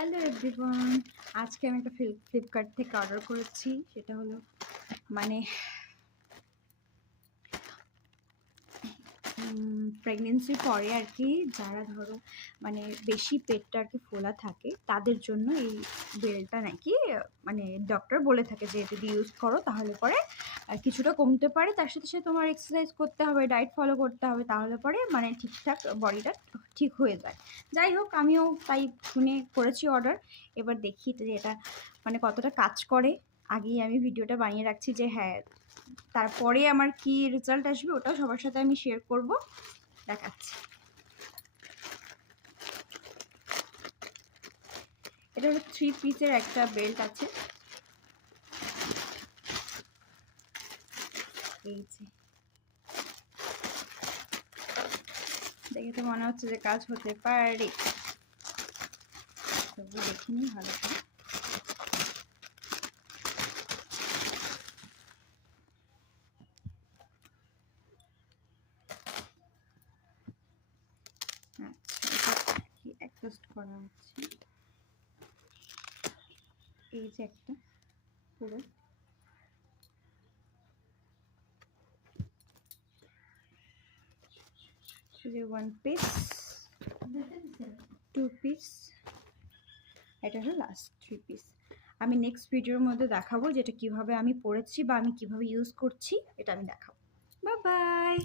Hello everyone, আজকে আমি একটা ফ্লিপকার্ট থেকে অর্ডার করেছি। সেটা হলো মানে প্রেগনেন্সির পরে আর কি, যারা ধরো মানে বেশি পেটটা আর কি ফোলা থাকে তাদের জন্য এই বেলটা নাকি মানে ডক্টর বলে থাকে যে যদি ইউজ করো তাহলে পরে কিছুটা কমতে পারে। তার সাথে সাথে তোমার এক্সারসাইজ করতে হবে, ডায়েট ফলো করতে হবে, তাহলে পরে মানে ঠিকঠাক বডিটা ঠিক হয়ে যায়। যাই হোক, আমিও তাই শুনে করেছি অর্ডার। এবার দেখি যে এটা মানে কতটা কাজ করে। আগেই আমি ভিডিওটা বানিয়ে রাখছি যে হ্যাঁ, তারপরে আমার কি রেজাল্ট আসবে ওটাও সবার সাথে আমি শেয়ার করব। দেখাচ্ছি। এটা হলো 3 পিসের একটা বেল্ট আছে। এই যে দেখে তো মনে হচ্ছে যে কাজ হতে পারে, তবু দেখিনি ভালো করে। আচ্ছা, কি অ্যাডজাস্ট করা হচ্ছে। এই যে একটা পুরো যে 1 পিস, 2 পিস, এটা হলো লাস্ট 3 পিস। আমি নেক্সট ভিডিওর মধ্যে দেখাবো যেটা কিভাবে আমি পরেছি বা আমি কিভাবে ইউজ করছি, এটা আমি দেখাবো। Bye bye.